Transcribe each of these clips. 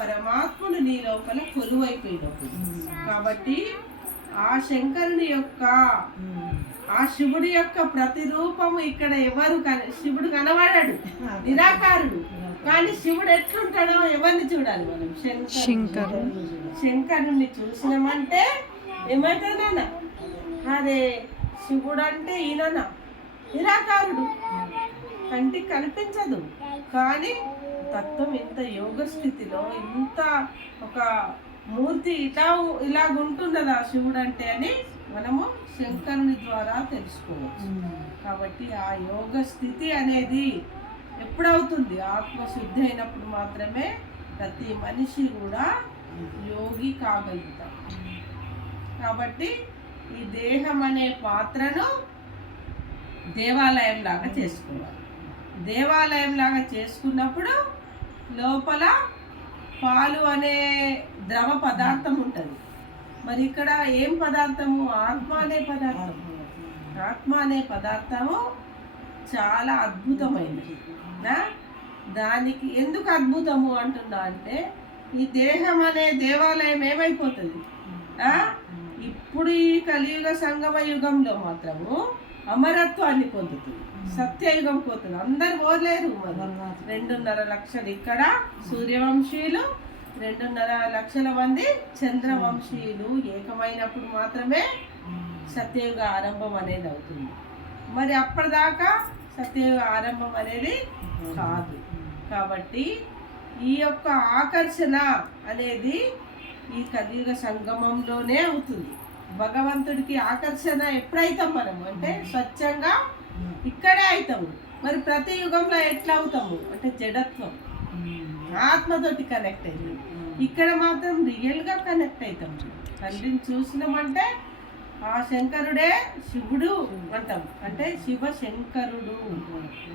పరమాత్ముడు నీ లోపల కొలువైపోయినప్పుడు. కాబట్టి ఆ శంకరుని యొక్క ఆ శివుడి యొక్క ప్రతిరూపము ఇక్కడ ఎవరు శివుడు కనబడాడు, నిరాకారుడు. కానీ శివుడు ఎట్లుంటాడో ఎవరిని చూడాలి మనం? శంకరుని చూసినామంటే ఏమవుతుందన్న? అదే శివుడు అంటే ఈయన నిరాకారుడు, కంటికి కనిపించదు. కానీ తత్వం ఇంత యోగ స్థితిలో ఇంత ఒక మూర్తి ఇలాగుంటున్నదా శివుడు అంటే అని మనము శంకరుని ద్వారా తెలుసుకోవచ్చు. కాబట్టి ఆ యోగ స్థితి అనేది ఎప్పుడవుతుంది? ఆత్మశుద్ధి అయినప్పుడు మాత్రమే ప్రతి మనిషి కూడా యోగి కాగలుగుతారు. కాబట్టి ఈ దేహం అనే పాత్రను దేవాలయం లాగా చేసుకోవాలి. దేవాలయం లాగా చేసుకున్నప్పుడు లోపల పాలు అనే ద్రవ పదార్థం ఉంటుంది. మరి ఇక్కడ ఏం పదార్థము? ఆత్మ అనే పదార్థం. ఆత్మ అనే పదార్థము చాలా అద్భుతమైనది. దానికి ఎందుకు అద్భుతము అంటున్నా అంటే, ఈ దేహం అనే దేవాలయం ఏమైపోతుంది? ఇప్పుడు ఈ కలియుగ సంగమ యుగంలో మాత్రము అమరత్వాన్ని పొందుతుంది, సత్యయుగం పోతుంది. అందరు పోలేరు. 2.5 లక్షలు ఇక్కడ సూర్యవంశీయులు, 2.5 లక్షల మంది చంద్రవంశీయులు ఏకమైనప్పుడు మాత్రమే సత్యయుగ ఆరంభం అనేది అవుతుంది. మరి అప్పటిదాకా సత్యయుగ ఆరంభం అనేది కాదు. కాబట్టి ఈ యొక్క ఆకర్షణ అనేది ఈ కలియుగ సంగమంలోనే అవుతుంది. భగవంతుడికి ఆకర్షణ ఎప్పుడైతాం మనము అంటే స్వచ్ఛంగా ఇక్కడే అవుతాము. మరి ప్రతి యుగంలో ఎట్లా అవుతాము అంటే జడత్వం, ఆత్మతోటి కనెక్ట్ అవుతాం. ఇక్కడ మాత్రం రియల్గా కనెక్ట్ అవుతాం. తండ్రిని చూసినామంటే ఆ శంకరుడే శివుడు అంటాం. అంటే శివ శంకరుడు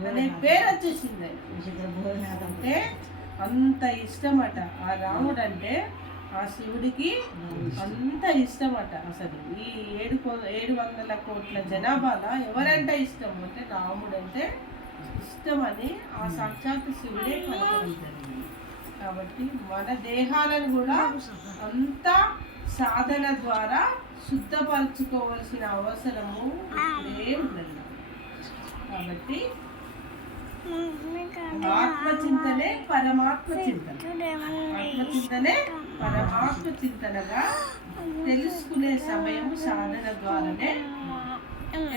అనే పేరు వచ్చేసింది. అంటే అంత ఇష్టమట ఆ రాముడు అంటే, ఆ శివుడికి అంత ఇష్టమట. అసలు ఈ 700 కోట్ల జనాభాలో ఎవరంటే ఇష్టం అంటే రాముడు అంటే ఇష్టమని ఆ సాక్షాత్ శివుడే పలకరించారు. కాబట్టి మన దేహాలను కూడా అంత సాధన ద్వారా శుద్ధపరచుకోవాల్సిన అవసరము ఉండదు. కాబట్టి ఆత్మచింతనే పరమాత్మ చింతన, ఆత్మచింతనే పరమాత్మ చింతనగా తెలుసుకునే సమయం సాధన ద్వారానే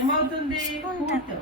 ఏమవుతుంది? పూర్తవుతుంది.